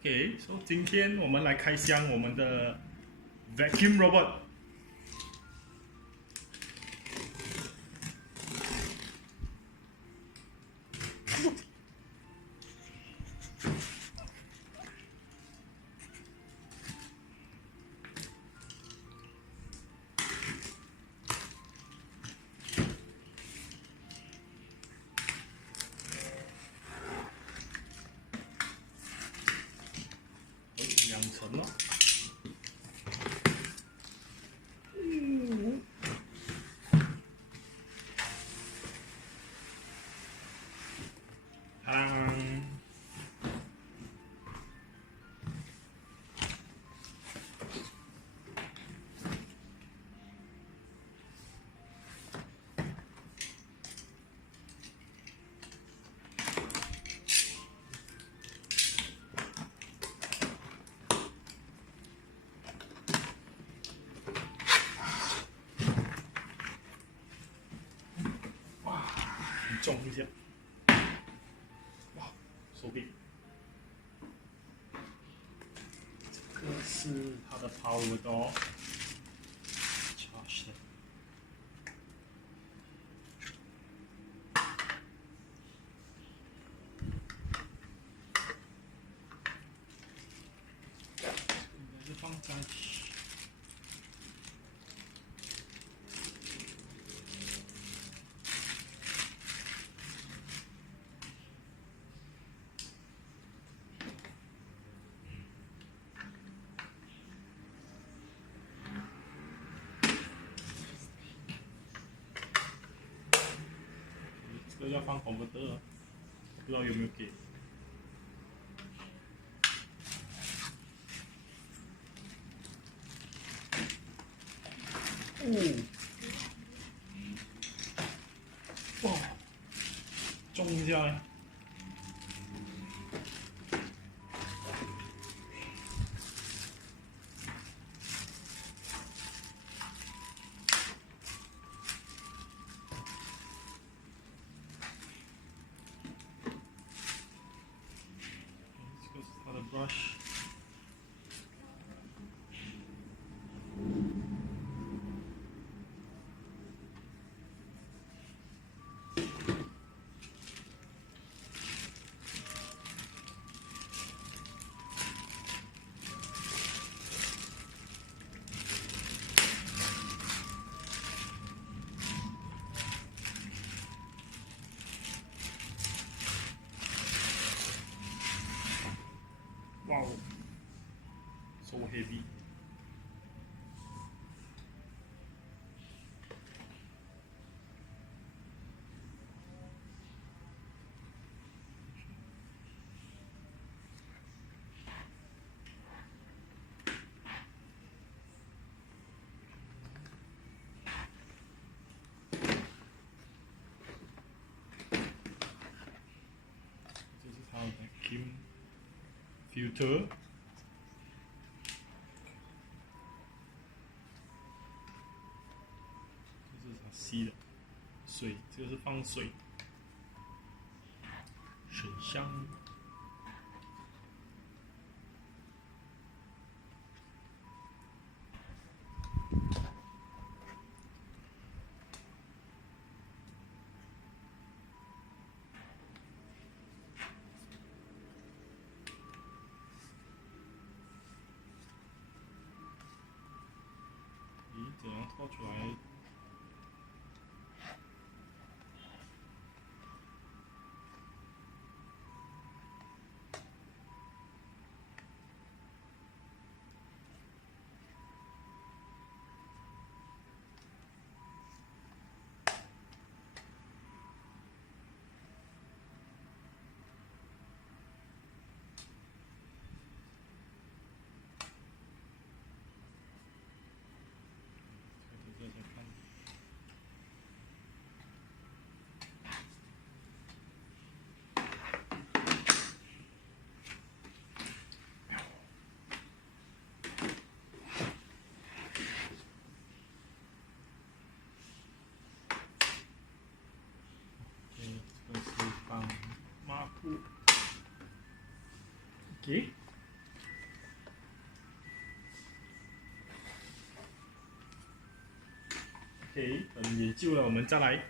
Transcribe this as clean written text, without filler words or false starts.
OK，so 今天我们来开箱我们的 vacuum robot。两层哦。当，哇，很重一下，哇，手臂。这个是它的 power door。charge 的。应该是放在。这个要放converter，不知道有没有给。哇，重一下呀！这个是它的 brush。哇哦 ，so heavy。这是它的 vacuum filter。这是它吸的水，这个是放水，水箱。咦，怎样拖出来？这再看。这个是放抹布。OK。OK，也就了，我们再来